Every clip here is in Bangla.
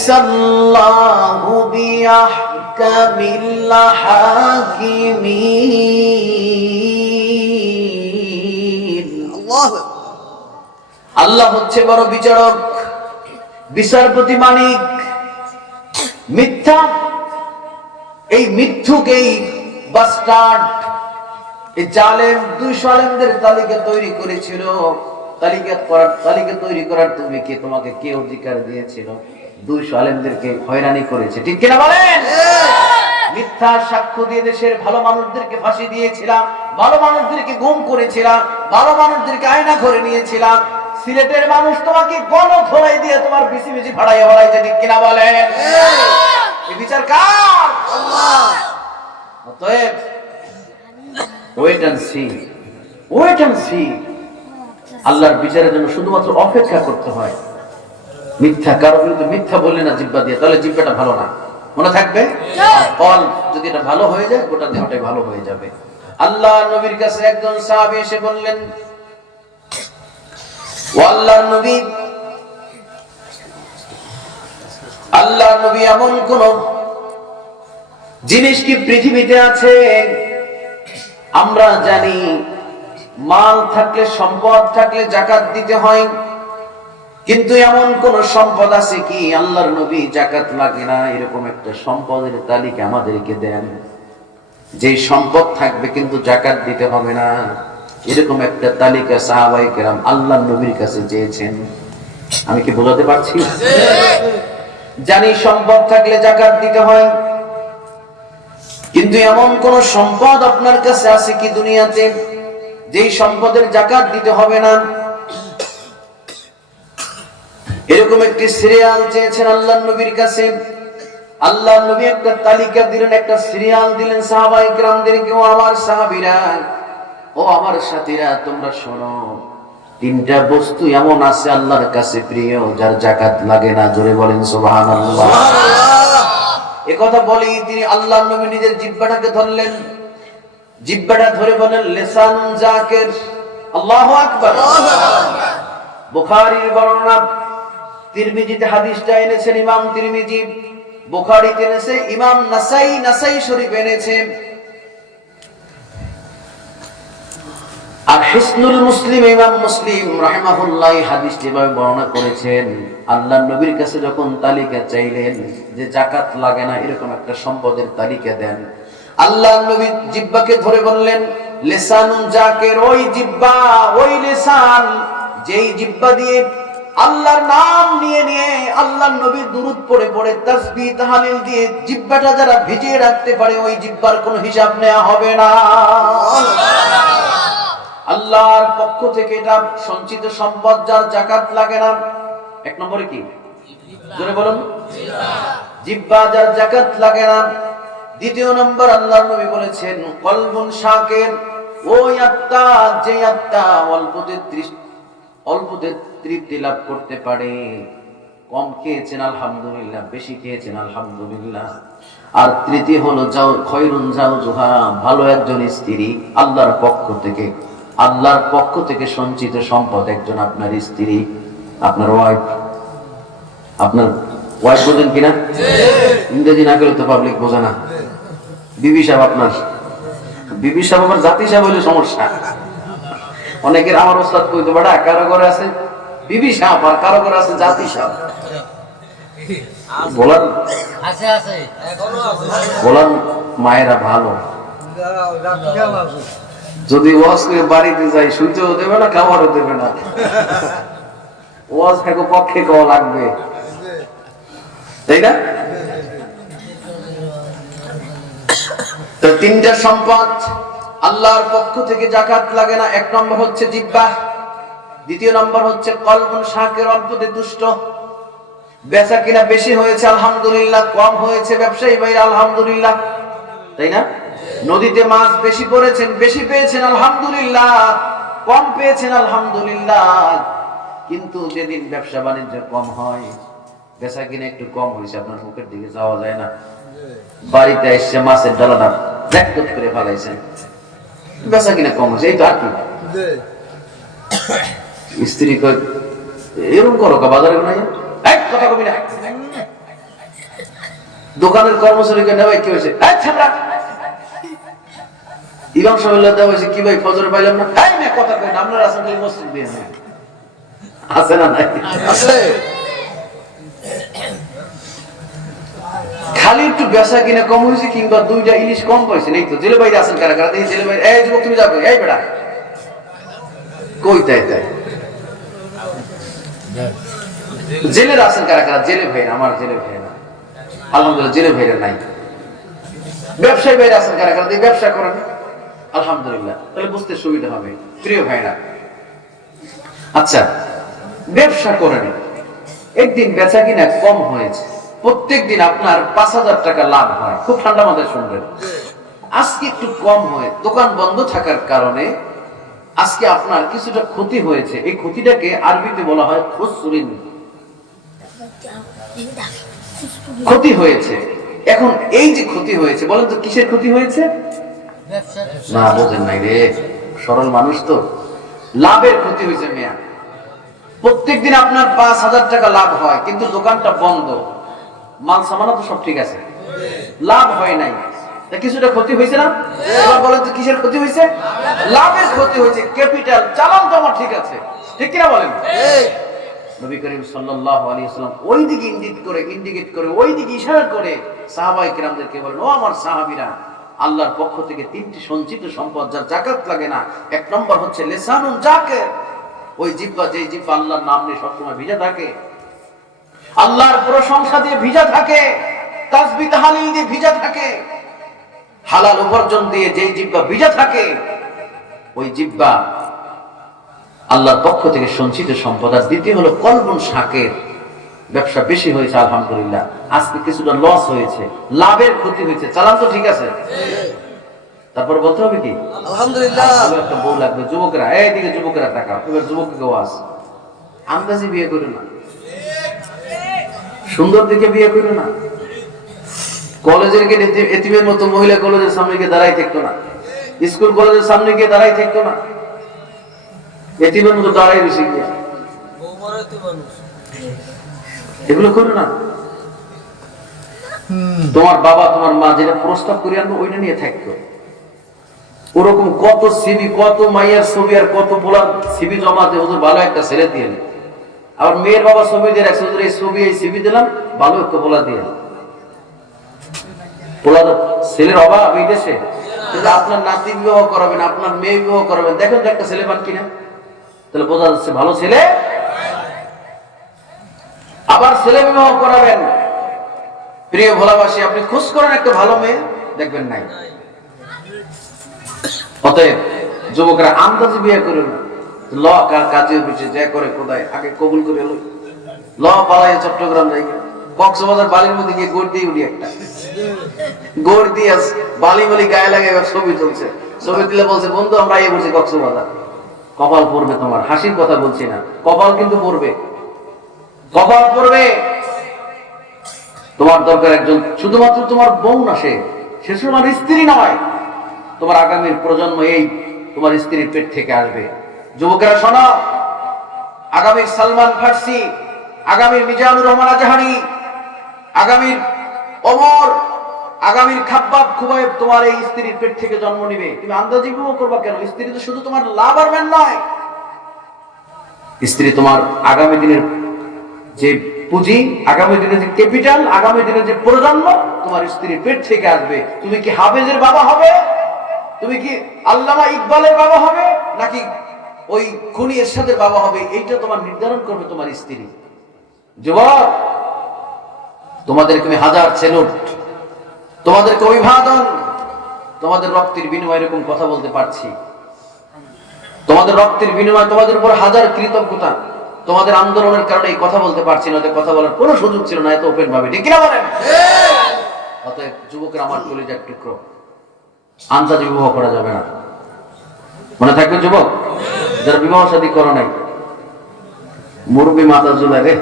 أليس الله بأحكم الحاكمين আল্লাহ আল্লাহ হচ্ছে বড় বিচারক বিচারপতি মানিক মিথ্যা এই মিথ্যুকেই বাস্টার্ড এই জালেম দুইশো আলেমদের তালিকা তৈরি করেছিল তালিকা করার তালিকা তৈরি করার তুমি কে তোমাকে কে অধিকার দিয়েছিল দুইশো আলেমদেরকে হয়রানি করেছে। ঠিক কিনা বলেন? মিথ্যা সাক্ষ্য দিয়ে দেশের ভালো মানুষদেরকে ফাঁসি দিয়েছিলাম ভালো মানুষদেরকে গুম করেছিলাম ভালো মানুষদেরকে আয়না করে নিয়েছিলাম। সিলেটের মানুষ তোমাকে গণ ধরাই দিয়ে তোমার বিসি বিসি ভাড়াইয়া ভাড়াইছে ঠিক কিনা বলেন? এই বিচার কার? অতএব wait and see wait and see আল্লাহর বিচারের জন্য শুধুমাত্র অপেক্ষা করতে হয়। মিথ্যা কারও বিরুদ্ধে মিথ্যা বললে না জিব্বা দিয়ে তাহলে জিব্বাটা ভালো না। মনে থাকবে? ফল যদি এটা ভালো হয়ে যায় গোটা দেহটাই ভালো হয়ে যাবে। আল্লাহ নবীর কাছে একজন সাহাবী এসে বললেন ও আল্লাহর নবী আল্লাহর নবী এমন কোন জিনিস কি পৃথিবীতে আছে? আমরা জানি মাল থাকলে সম্পদ থাকলে জাকাত দিতে হয়। কিন্তু এমন কোন সম্পদ আছে কি? আল্লাহর নবী জাকাত লাগে না, এরকম একটা সম্পদের তালিকা আমাদেরকে দেন। যে সম্পদ থাকবে কিন্তু জাকাত দিতে হবে না। এরকম একটা তালিকা সাহাবাই কেরাম আল্লাহ নবীর কাছে চেয়েছেন। আমি কি বোঝাতে পারছি? জানি সম্পদ থাকলে জাকাত দিতে হয়, কিন্তু এমন কোন সম্পদ আপনার কাছে আছে কি দুনিয়াতে? যেই সম্পদের জাকাত দিতে হবে না এরকম একটি সিরিয়াল চেয়েছেন আল্লাহ নবীর কাছে। আল্লাহ নবী একটা তালিকা দিলেন একটা সিরিয়াল দিলেন সাহাবাই গ্রামদেরকে ও আমার সাহাবিরা ও আমার সাথীরা তোমরা শোনো তিনটা বস্তু এমন আছে আল্লাহর কাছে প্রিয় যার জাকাত লাগে না। জোরে বলেন সুবহানাল্লাহ। এ কথা বলি তিনি আল্লাহ নবী নিজের জিব্বাটাকে ধরলেন। জিব্বাটা ধরে বলেন লেসান জাকের আল্লাহু আকবার। বুখারীর বর্ণনা তিরমিজিতে হাদিসটা এনেছেন ইমাম তিরমিজি, বুখারীতে এনেছে, ইমাম নাসাই নাসাই শরীফ এনেছে। আর হিসনুল মুসলিম ইমাম মুসলিম রাহিমাহুল্লাহ হাদিসটি এভাবে বর্ণনা করেছেন, আল্লাহ নবীর কাছে যখন তালিকা চাইলেন যে জাকাত লাগে না, এরকম একটা সম্পদের তালিকা দেন। আল্লাহ নবী জিব্বাকে ধরে বললেন, লেসানুন জাকের ওই জিব্বা, ওই লেসান, যেই জিব্বা দিয়ে আল্লাহর নাম নিয়ে নিয়ে আল্লাহর নবী দুরুদ পড়ে পড়ে তাসবিহ, তাহলিল দিয়ে জিব্বাটা যারা ভিজিয়ে রাখতে পারে, ওই জিব্বার কোনো হিসাব নেওয়া হবে না। আল্লাহর পক্ষ থেকে এটা সঞ্চিত সম্পদ, যার জাকাত লাগে না। এক নম্বরে কি? জোরে বলুন। জিব্বা যার জাকাত লাগে না। দ্বিতীয় নম্বর, আল্লাহর নবী বলেছেন, কলবুন শাকের। ওই আত্মা যে আত্মা অল্পতে তৃষ- অল্পতে তৃপ্তি লাভ করতে পারে। কম খেয়েছেন আলহামদুলিল্লাহ। বেশি খেয়েছেন আলহামদুলিল্লাহ। আর তৃতীয় হলো যাও খয়রুন যাও জোহা। ভালো একজন স্ত্রী আল্লাহর পক্ষ থেকে আল্লাহর পক্ষ থেকে সঞ্চিত সম্পদ একজন আপনার স্ত্রী আপনার ওয়াইফ আপনার ওয়াইফ বোঝেন কিনা? ইংরেজি না করলে তো পাবলিক বোঝে না। বিবি সাহেব আপনার। বিবি সাহেব আমার জাতি সাহেব হলে সমস্যা। অনেকের আমার ওস্তাদ কইতে পারে কারও ঘরে আছে? বিবি সাহেব আর কারও আছে জাতি সাহেব বলার মায়েরা ভালো। যদি ওয়াজ করে বাড়িতে যাই শুইতেও দেবে না খাবারও দেবে না। ওয়াজ থেকে পক্ষে কওয়া লাগবে। তাই না? তো তিনটা সম্পদ আল্লাহর পক্ষ থেকে জাকাত লাগে না। এক নম্বর হচ্ছে জিব্বা দ্বিতীয় নম্বর হচ্ছে কলবন শাকের অল্পতে দুষ্ট। বেচা কিনা বেশি হয়েছে, আলহামদুলিল্লাহ। কম হয়েছে, ব্যবসায়ী ভাইরা, আলহামদুলিল্লাহ। তাই না? নদীতে মাছ বেশি পড়েছেন, বেশি পেয়েছেন, আলহামদুলিল্লাহ। কম পেয়েছেন, আলহামদুলিল্লাহ। কিন্তু যেদিন ব্যবসা বাণিজ্য কম হয়, বেচা কিনা একটু কম হয়েছে, আপনার মুখের দিকে যাওয়া যায় না। বাড়িতে এসছে মাছের ডালাটা জ্যাকট করে ফেলাইছেন। বেচা কিনা কম হয়েছে, এই তো আর কি। স্ত্রী কয় এরকম করো কা বাজারে নাই এক কথা কবি না। দোকানের কর্মচারীকে নেওয়াই কি হয়েছে? ইমাম সাহেব দেওয়া হয়েছে কি ভাই ফজর পাইলাম না? কথা কই না আপনার আসেন খালি মসজিদ দিয়ে? আছে না নাই? আছে। খালি একটু বেচা কিনে কম হয়েছে কিংবা দুইটা ইলিশ কম পাইছে এই তো? জেলে বাইরে আছেন কারা কারা? জেলে বাইরে এই যুবক তুমি কই? এই বেড়া। কই তাই তাই? জেলের আছেন কারা কারা? জেলে ভাই আমার জেলে ভাই না আলহামদুলিল্লাহ, জেলে ভাইরা নাই। ব্যবসায়ী ভাইরা আছেন কারা কারা? ব্যবসা করেন। আলহামদুলিল্লাহ, তাহলে বুঝতে সুবিধা হবে। প্রিয় ভাইরা। আচ্ছা ব্যবসা করেন। একদিন বেচা কিনা কম হয়েছে। প্রত্যেক দিন আপনার পাঁচ হাজার টাকা লাভ হয়। খুব ঠান্ডা মাথায় শুনবেন। আজকে একটু কম হয়। দোকান বন্ধ থাকার কারণে আজকে আপনার কিছুটা ক্ষতি হয়েছে। এই ক্ষতিটাকে আরবিতে বলা হয় খুসরিন। ক্ষতি হয়েছে। এখন এই যে ক্ষতি হয়েছে, বলেন তো কিসের ক্ষতি হয়েছে? না, বোঝেন নাই রে। সরল মানুষ তো। লাভের ক্ষতি হয়েছে মেয়া। প্রত্যেকদিন আপনার পাঁচ হাজার টাকা লাভ হয়, কিন্তু দোকানটা বন্ধ। মাল সামানা তো সব ঠিক আছে। লাভ হয় নাই। কিছুটা ক্ষতি হয়েছে না? এবার বলেন তো কিসের ক্ষতি হয়েছে? লাভের ক্ষতি হয়েছে ক্যাপিটাল চালান তো আমার ঠিক আছে। ঠিক কিনা বলেন? নবী করিম সাল্লাল্লাহু আলাইহি ওয়াসাল্লাম ওই দিকে ইঙ্গিত করে ইন্ডিকেট করে ওই দিকে ইশারা করে সাহাবাই কিরামদেরকে বলেন ও আমার সাহাবীরা আল্লাহর পক্ষ থেকে তিনটি সঞ্চিত সম্পদ যার জাকাত লাগে না এক নম্বর হচ্ছে লেসানুন জাকের ওই জিব্বা যে জিব্বা আল্লাহর নাম নিয়ে সবসময় ভিজা থাকে আল্লাহর প্রশংসা দিয়ে ভিজা থাকে তাসবিহ তাহলিল দিয়ে ভিজা থাকে হালাল উপার্জন দিয়ে যে জিব্বা ভিজা থাকে ওই জিব্বা আল্লাহর পক্ষ থেকে সঞ্চিত সম্পদ। আর দ্বিতীয় হলো কলবন শাকের ব্যবসা বেশি হয়েছে আলহামদুলিল্লাহ। আজকে কিছুটা লস হয়েছে লাভের ক্ষতি হয়েছে। চালান তো ঠিক আছে। তারপর বলতে হবে কি? আলহামদুলিল্লাহ। একটা বউ লাগবে যুবকরা এইদিকে যুবকরা টাকা এবার যুবককে ওয়াজ আন্দাজি বিয়ে করো না। সুন্দর দিকে বিয়ে করো না। কলেজের এতিমের মতো মহিলা কলেজের সামনে গিয়ে দাঁড়াই থাকতো না। স্কুল কলেজের সামনে গিয়ে দাঁড়াই থাকতো না। এতিমের মতো দাঁড়াই বেশি গিয়ে। এগুলো করো না। তোমার বাবা তোমার মা যেটা প্রস্তাব করে আনব ওইটা নিয়ে থাকতো। ওরকম কত সিবি কত মাইয়ার ছবি আর কত বলার সিবি জমা দিয়ে হুজুর ভালো একটা ছেলে দিয়ে আবার মেয়ের বাবা ছবি দিয়ে রাখছে হুজুর এই ছবি এই সিবি দিলাম ভালো একটা বলা দিয়ে ছেলের অভাব এই দেশে। আপনার নাতি বিবাহ করাবেন, আপনার মেয়ে বিবাহ করাবেন। দেখেন একটা ছেলে পান কিনা। তাহলে বোঝা যাচ্ছে ভালো ছেলে। আবার ছেলে বিবাহ করাবেন। প্রিয় ভোলাবাসী, আপনি খোঁজ করেন একটা ভালো মেয়ে, দেখবেন নাই। অতএব যুবকরা আন্দাজে বিয়ে করুন। ল কার কাজে অফিসে, যা করে, কোথায়, আগে কবুল করে ল পালাই চট্টগ্রাম যাই কক্সবাজার বালির মধ্যে গিয়ে গোড় দিয়ে উঠি একটা। গোড় দিয়ে বালি বালি গায়ে লাগে ছবি তুলছে। ছবি দিলে বলছে, বন্ধু, আমরা ইয়ে বলছি কক্সবাজার। কপাল পড়বে তোমার, হাসির কথা বলছি না। কপাল কিন্তু পড়বে। কপাল পড়বে। তোমার দরকার একজন, শুধুমাত্র তোমার না সে। সে তোমার স্ত্রী নয়। তোমার আগামীর প্রজন্ম এই তোমার স্ত্রীর পেট থেকে আসবে। যুবকেরা, শোনো। আগামীর সালমান ফার্সি, আগামীর মিজানুর রহমান আজাহারি, আগামীর অমর আগামীর খাব্বাব খুবাইব তোমার এই স্ত্রীর পেট থেকে জন্ম নিবে। তুমি আন্দাজি বিবাহ করবা কেন? স্ত্রী তো শুধু তোমার লাভ আর ম্যান নয়। স্ত্রী তোমার আগামী দিনের যে পুঁজি, আগামী দিনের যে ক্যাপিটাল, আগামী দিনের যে প্রজন্ম, তোমার স্ত্রীর পেট থেকে আসবে। তুমি কি হাফেজের বাবা হবে? তুমি কি আল্লামা ইকবালের বাবা হবে? নাকি ওই খুনি এরশাদের বাবা হবে? এইটা তোমার নির্ধারণ করবে তোমার স্ত্রী। যুবক, তোমাদেরকে আমি হাজার সেলুট তোমাদেরকে অভিবাদন। তোমাদের রক্তের বিনিময় এরকম কথা বলতে পারছি। তোমাদের রক্তের বিনিময় তোমাদের উপর হাজার কৃতজ্ঞতা। তোমাদের আন্দোলনের কারণে এই কথা বলতে পারছি না কথা বলার কোনো সুযোগ ছিল না, এত ওপেন ভাবে। ঠিক কিনা বলেন? অতএব যুবকের আমার কলেজার টুকরো। আন্দাজে বিবাহ করা যাবে না। মনে থাকবে যুবক? যারা বিবাহ শাদী করো নাই। মুরবি মাতা জুলাই রে।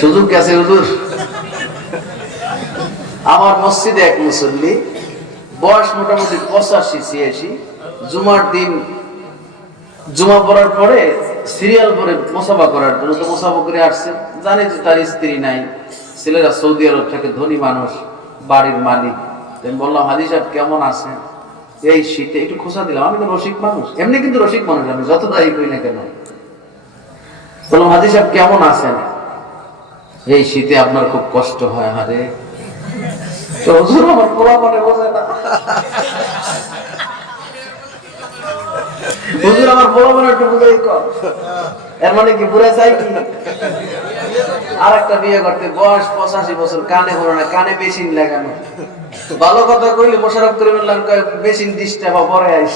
সুযোগ আছে হুজুর? আমার মসজিদে এক মুসল্লি, বয়স মোটামুটি পঁচাশি, ছিয়াশি। জুমার দিন, জুমা পড়ার পরে সিরিয়াল পরে মোসাফা করার জন্য, তো মোসাফা করে আসছে। জানে যে তার স্ত্রী নাই। ছেলেরা সৌদি আরব থেকে ধনী মানুষ, বাড়ির মালিক। আমি বললাম, হাজি সাহেব, কেমন আছেন? এই শীতে একটু খোসা দিলাম। আমি তো রসিক মানুষ। এমনি কিন্তু রসিক মানুষ, আমি যত দায়ী করি না কেন। বললাম, হাজি সাহেব, কেমন আছেন? এই শীতে আপনার খুব কষ্ট হয় আরে হুজুর আমার মনে না। হুজুর, আমার মনে একটু বুঝাই কর। এর মানে কি চাই কি? আর একটা বিয়ে করতে বয়স পঁচাশি বছর, কানে হলো না, কানে বেশিন লাগানো। ভালো কথা কইলে মোশারফ করে বললাম বেশিন দিসটা বা পরে আইস।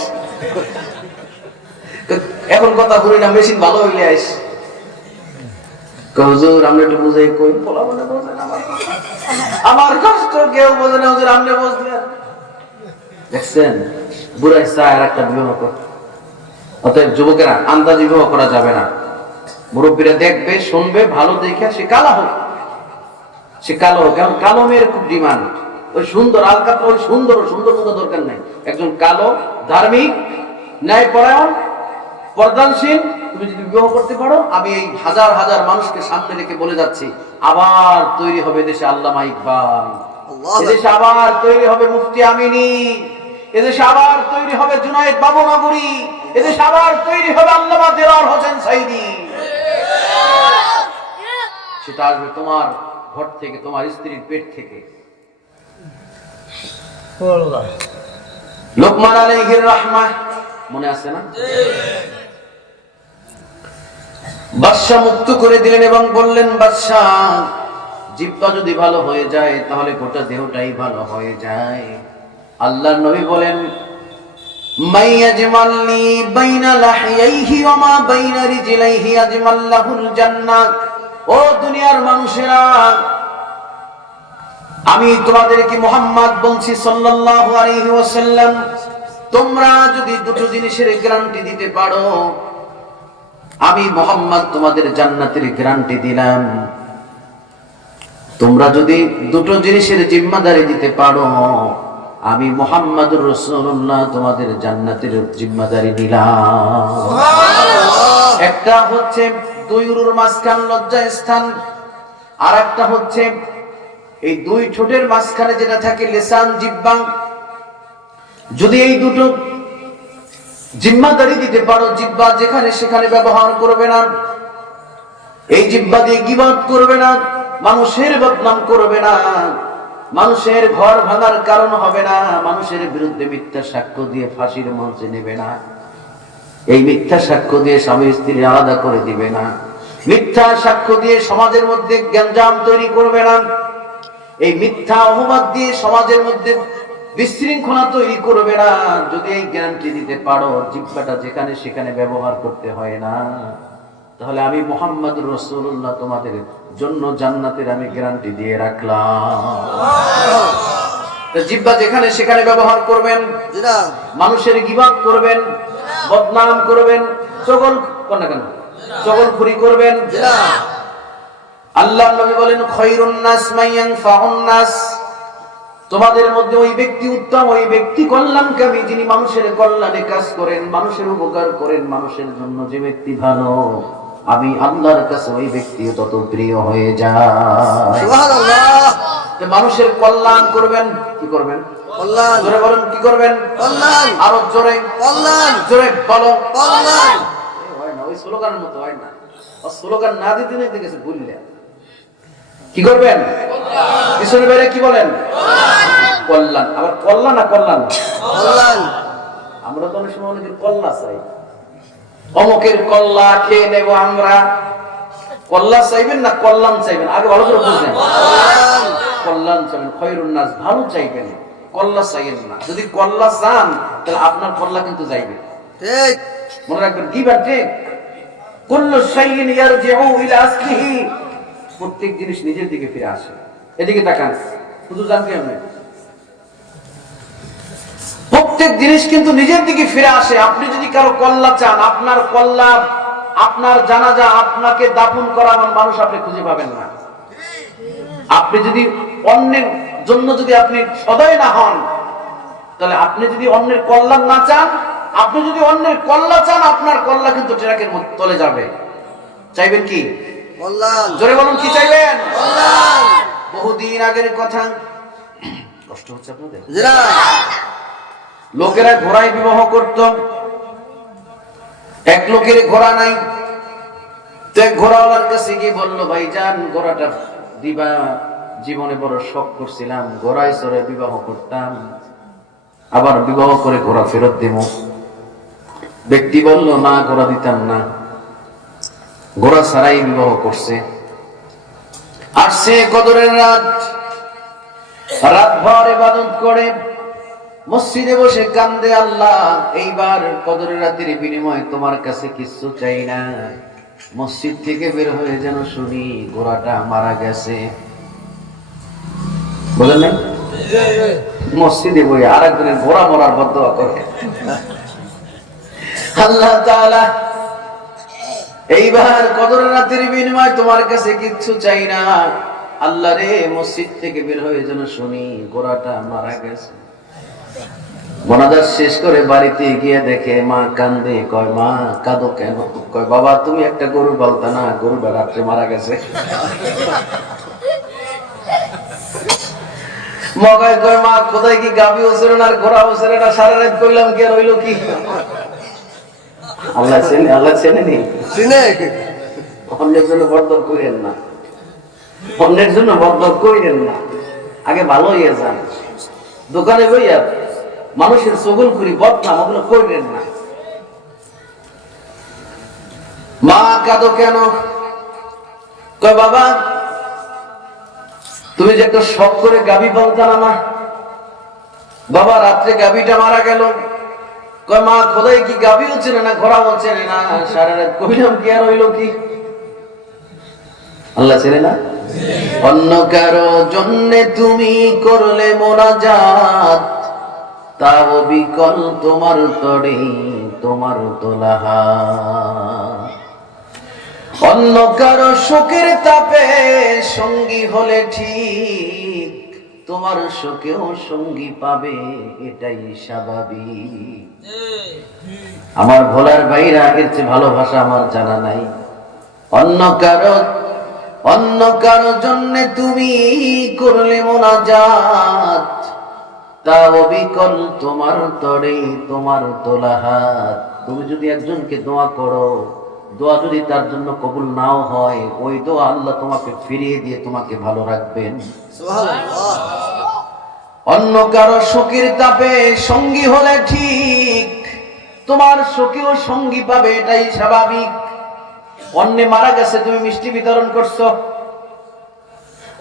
এখন কথা করি না, মেশিন ভালো হইলে আইস। যুবকেরা, আন্দাজ বিবাহ করা যাবে না। মুরব্বীরা দেখবে, শুনবে, ভালো দেখে, সে কালা হোক। সে কালো হোক, কারণ কালো মেয়ের খুব ডিমান্ড। ওই সুন্দর আলকা ওই সুন্দর সুন্দর মতো দরকার নাই। একজন কালো, ধার্মিক ন্যায় পরায়ণ পর্দানশীল তুমি যদি বিবাহ করতে পারো আমি এই হাজার হাজার মানুষকে সামনে রেখে বলে যাচ্ছি আবার তৈরি হবে দেশে আল্লামা ইকবাল। আল্লাহ এদেশে আবার তৈরি হবে মুফতি আমিনী। এদেশে আবার তৈরি হবে জুনায়েদ বাবু নগরী। এদেশে আবার তৈরি হবে আল্লামা দেলার হোসেন সাইদি। সেটা আসবে তোমার ঘর থেকে তোমার স্ত্রীর পেট থেকে। লোকমান আলাইহির রাহমাহ মনে আছে না? বাদশাহ মুক্ত করে দিলেন এবং বললেন, বাদশাহ, জিব্বা যদি ভালো হয়ে যায়, তাহলে গোটা দেহটাই ভালো হয়ে যায়। আল্লাহর নবী বলেন ও দুনিয়ার মানুষেরা, আমি তোমরা যদি দুটো জিনিসের গ্যারান্টি দিতে পারো আমি মোহাম্মদ তোমাদের জান্নাতের গ্যারান্টি দিলাম। তোমরা যদি দুটো জিনিসের জিম্মাদারি দিতে পারো আমি মোহাম্মদুর রসুল্লাহ তোমাদের জান্নাতের জিম্মাদারি নিলাম। একটা হচ্ছে দুই উরুর মাঝখান লজ্জা স্থান আর একটা হচ্ছে এই দুই ঠোঁটের মাঝখানে যেটা থাকে লেসান জিব্বা। যদি এই দুটো জিম্মাদারি দিতে পারো, জিব্বা যেখানে সেখানে ব্যবহার করবে না। এই জিব্বা দিয়ে গিবাদ করবে না, মানুষের বদনাম করবে না। মানুষের ঘর ভাঙার কারণ হবে না, মানুষের বিরুদ্ধে মিথ্যা সাক্ষ্য দিয়ে ফাঁসির মঞ্চে নেবে না। এই মিথ্যা সাক্ষ্য দিয়ে স্বামী স্ত্রী আলাদা করে দিবে না। মিথ্যা সাক্ষ্য দিয়ে সমাজের মধ্যে জ্ঞানজাম তৈরি করবে না। এই মিথ্যা অপবাদ দিয়ে সমাজের মধ্যে বিশৃঙ্খলা তৈরি করবে না। যদি এই গ্যারান্টি দিতে পারো, জিব্বাটা যেখানে সেখানে ব্যবহার করতে হয় না। তাহলে আমি মোহাম্মদ রসুল্লাহ তোমাদের জন্য জান্নাতের আমি গ্যারান্টি দিয়ে রাখলাম। জিব্বা যেখানে সেখানে ব্যবহার করবেন, মানুষের গিবাদ করবেন, বদনাম করবেন, চগল না কেন? চগল খুরি করবেন। আল্লাহ নবী বলেন, খৈরুন নাস মাইয়ান ফাহুন নাস। তোমাদের মধ্যে ওই ব্যক্তি উত্তম ওই ব্যক্তি কল্যাণকামী যিনি মানুষের কল্যাণে কাজ করেন মানুষের উপকার করেন মানুষের জন্য যে ব্যক্তি ভালো আমি আল্লাহর কাছে ওই ব্যক্তি তত প্রিয় হয়ে যায় মানুষের কল্যাণ করবেন কি করবেন? কল্যাণ। জোরে বলেন কি করবেন? কল্যাণ। আরও জোরে। কল্যাণ। জোরে বলো। কল্যাণ। হয় না ওই স্লোগানের মতো হয় না। স্লোগান না দিতে নিতে গেছে ভুললে কি করবেন? পিছনে বাইরে কি বলেন? কল্যাণ। আবার কল্যাণ না কল্যাণ? কল্যাণ। আমরা তো অনেক সময় অনেকের কল্লা চাই। অমুকের কল্লা খেয়ে নেব আমরা। কল্লা চাইবেন না কল্যাণ চাইবেন? আগে ভালো করে বুঝলেন কল্যাণ। চাইবেন খয়রুন নাস ভালো চাইবেন। কল্লা চাইবেন না। যদি কল্লা চান তাহলে আপনার কল্লা কিন্তু যাইবে। ঠিক। মনে রাখবেন কি বা ঠিক কুল্লু শাইইন ইয়ারজিউ ইলা আসলিহি প্রত্যেক জিনিস নিজের দিকে ফিরে আসে। এদিকে তাকান। শুধু জানতে হবে। প্রত্যেক জিনিস কিন্তু নিজের দিকে ফিরে আসে। আপনি যদি কারও কল্লা চান আপনার কল্লা আপনার জানাজা আপনাকে দাফন করা এমন মানুষ আপনি খুঁজে পাবেন না। আপনি যদি অন্যের জন্য যদি আপনি সদয় না হন তাহলে আপনি যদি অন্যের কল্যাণ না চান আপনি যদি অন্যের কল্যাণ চান আপনার কল্যাণ কিন্তু ট্রাকের তলে যাবে। চাইবেন কি? জোরে বলুন কি চাইবেন? বহুদিন আগের কথা। কষ্ট হচ্ছে আপনাদের? লোকেরা ঘোড়ায় বিবাহ করত। এক লোকের ঘোড়া নাই। ঘোড়াওয়ালার কাছে গিয়ে বলল, ভাই যান, ঘোড়াটা দিবা। জীবনে বড় শখ করছিলাম, ঘোড়ায় চড়ে বিবাহ করতাম। আবার বিবাহ করে ঘোড়া ফেরত দিব। ব্যক্তি বলল, না, ঘোড়া দিতাম না। ঘোড়া ছাড়াই বিবাহ করছে। আসছে কদরের রাত রাত ভর এবাদত করে। মসজিদে বসে কান্দে, আল্লাহ, এইবার কদরের রাতের বিনিময়ে তোমার কাছে কিছু চাই না। মসজিদ থেকে বের হয়ে যেন শুনি ঘোড়াটা মারা গেছে। বলেন না? মসজিদে বই আর একজনের ঘোড়া মরার বদ্ধ করে। আল্লাহ তাআলা, এইবার কদরের রাতের বিনিময়ে তোমার কাছে কিচ্ছু চাই না। আল্লাহ রে, মসজিদ থেকে বের হয়ে যেন শুনি ঘোড়াটা মারা গেছে। মোনাজাত শেষ করে বাড়িতে গিয়ে দেখে মা কান্দে। কয় মা কাঁদো কেন? কয় বাবা তুমি একটা গরু বলতা না গরুটা রাত্রে মারা গেছে। মগায় কয় মা কোথায় কি গাবি ওসরে না আর ঘোড়া ওসরে না? সারা রাত করলাম কি হইল কি? আল্লাহ চেনে আল্লাহ চেনে নি? চিনে? অন্যের জন্য করেন না। অন্যের জন্য করেন না। আগে ভালো হয়ে যান। দোকানে বইয়া মানুষের সগল করি বদনাম ওগুলো করেন না। মা কাঁদো কেন? কয় বাবা তুমি যে একটা শখ করে গাবি পালতাম না বাবা রাত্রে গাবিটা মারা গেল। কয় মা খোদাই কি গাবিও চেনে না ঘোড়াও চেনে না সারা রাত কইলাম কি আর হইল কি? আল্লাহ চেনে না? অন্য কারও জন্যে তুমি করলে মোনাজাত তাও বিকল তোমার তরে, তোমার তোলাহা অন্য কারও শোকের তাপে সঙ্গী হলে ঠিক, তোমার শোকেও সঙ্গী পাবে, এটাই স্বাভাবিক। আমার ভোলার বাইরে আগের চেয়ে ভালোবাসা আমার জানা নাই। অন্য কারও অন্য কারও জন্য তুমি করলে মোনাজাত তা অবিকল তোমার তরে তোমার তোলা হাত। তুমি যদি একজনকে দোয়া করো দোয়া যদি তার জন্য কবুল নাও হয় ওই দোয়া আল্লাহ তোমাকে ফিরিয়ে দিয়ে তোমাকে ভালো রাখবেন। অন্য কারও শোকের তাপে সঙ্গী হলে ঠিক তোমার শোকেও সঙ্গী পাবে এটাই স্বাভাবিক। অন্যে মারা গেছে তুমি মিষ্টি বিতরণ করছ।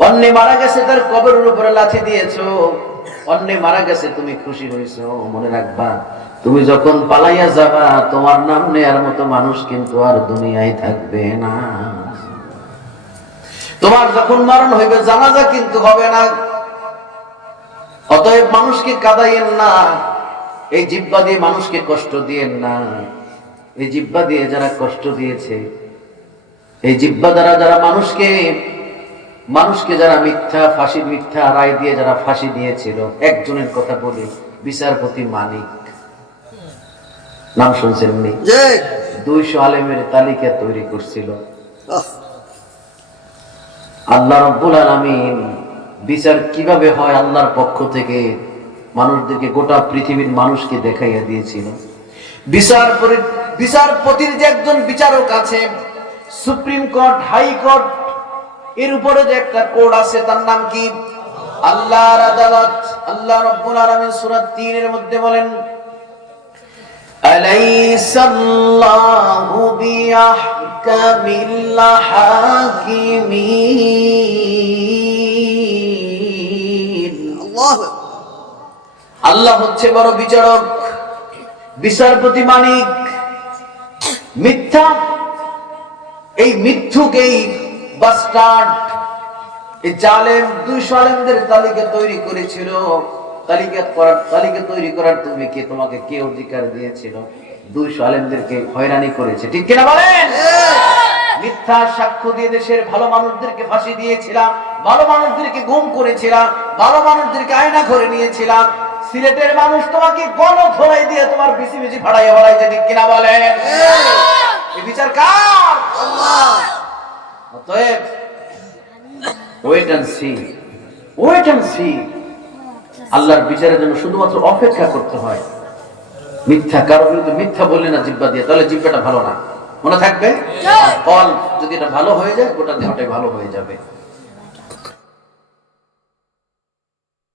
অন্যে মারা গেছে তার কবরের উপরে লাথি দিয়েছ। অন্যে মারা গেছে, তুমি খুশি হয়েছো মনে রাখবা। তুমি যখন পালাইয়া যাবা, তোমার নাম নেয়ার মতো মানুষ কিন্তু আর দুনিয়ায় থাকবে না। তোমার যখন মরণ হইবে, জানাজা কিন্তু হবে না। অতএব মানুষকে কাদাইয়েন না, এই জিব্বা দিয়ে মানুষকে কষ্ট দিয়েন না। এই জিব্বা দিয়ে যারা কষ্ট দিয়েছে, এই জিব্বা দ্বারা যারা মানুষকে মানুষকে যারা মিথ্যা ফাঁসি মিথ্যা রায় দিয়ে যারা ফাঁসি দিয়েছিল একজনের কথা বলি বিচারপতি মানিক। নাম শুনছেন নি দুইশো আলেমের তালিকা তৈরি করছিল। আল্লাহ রব্বুল আলামিন বিচার কীভাবে হয় আল্লাহর পক্ষ থেকে মানুষদেরকে গোটা পৃথিবীর মানুষকে দেখাইয়া দিয়েছিল। বিচার পরি- বিচারপতির যে একজন বিচারক আছে সুপ্রিম কোর্ট হাই কোর্ট এর উপরে যে একটা কোড আছে তার নাম কি? আল্লাহর আদালত। আল্লাহ রব্বুল আলামিন সূরা 3 এর মধ্যে বলেন আলাইসাল্লাহু বিআহকামিল হাকিমিন। আল্লাহ আল্লাহ হচ্ছে বড় বিচারক বিচারপতি মানিক মিথ্যা এই মিথ্যুকেই বাস্টার্ড এই জালেম দুইশো আলেমদের তালিকা তৈরি করেছিল। তালিকা করার তালিকা তৈরি করার তুমি কে? তোমাকে কে অধিকার দিয়েছিল? দুইশো আলেমদেরকে হয়রানি করেছে। ঠিক কিনা বলেন? মিথ্যা সাক্ষ্য দিয়ে দেশের ভালো মানুষদেরকে ফাঁসি দিয়েছিলাম ভালো মানুষদেরকে গুম করেছিলাম ভালো মানুষদেরকে আয়না করে নিয়েছিলাম। সিলেটের মানুষ তোমাকে গণ ধরাই দিয়ে তোমার বিসি বিসি ফাড়াইয়া ফাড়াইছে ঠিক কিনা বলেন? বিচার কার? আল্লাহ! অতএব wait and see wait and see আল্লাহর বিচারের জন্য শুধুমাত্র অপেক্ষা করতে হয়। মিথ্যা কারও বিরুদ্ধে মিথ্যা বললে না জিব্বা দিয়ে তাহলে জিব্বাটা ভালো না। মনে থাকবে? ফল যদি এটা ভালো হয়ে যায় গোটা দেহটাই ভালো হয়ে যাবে।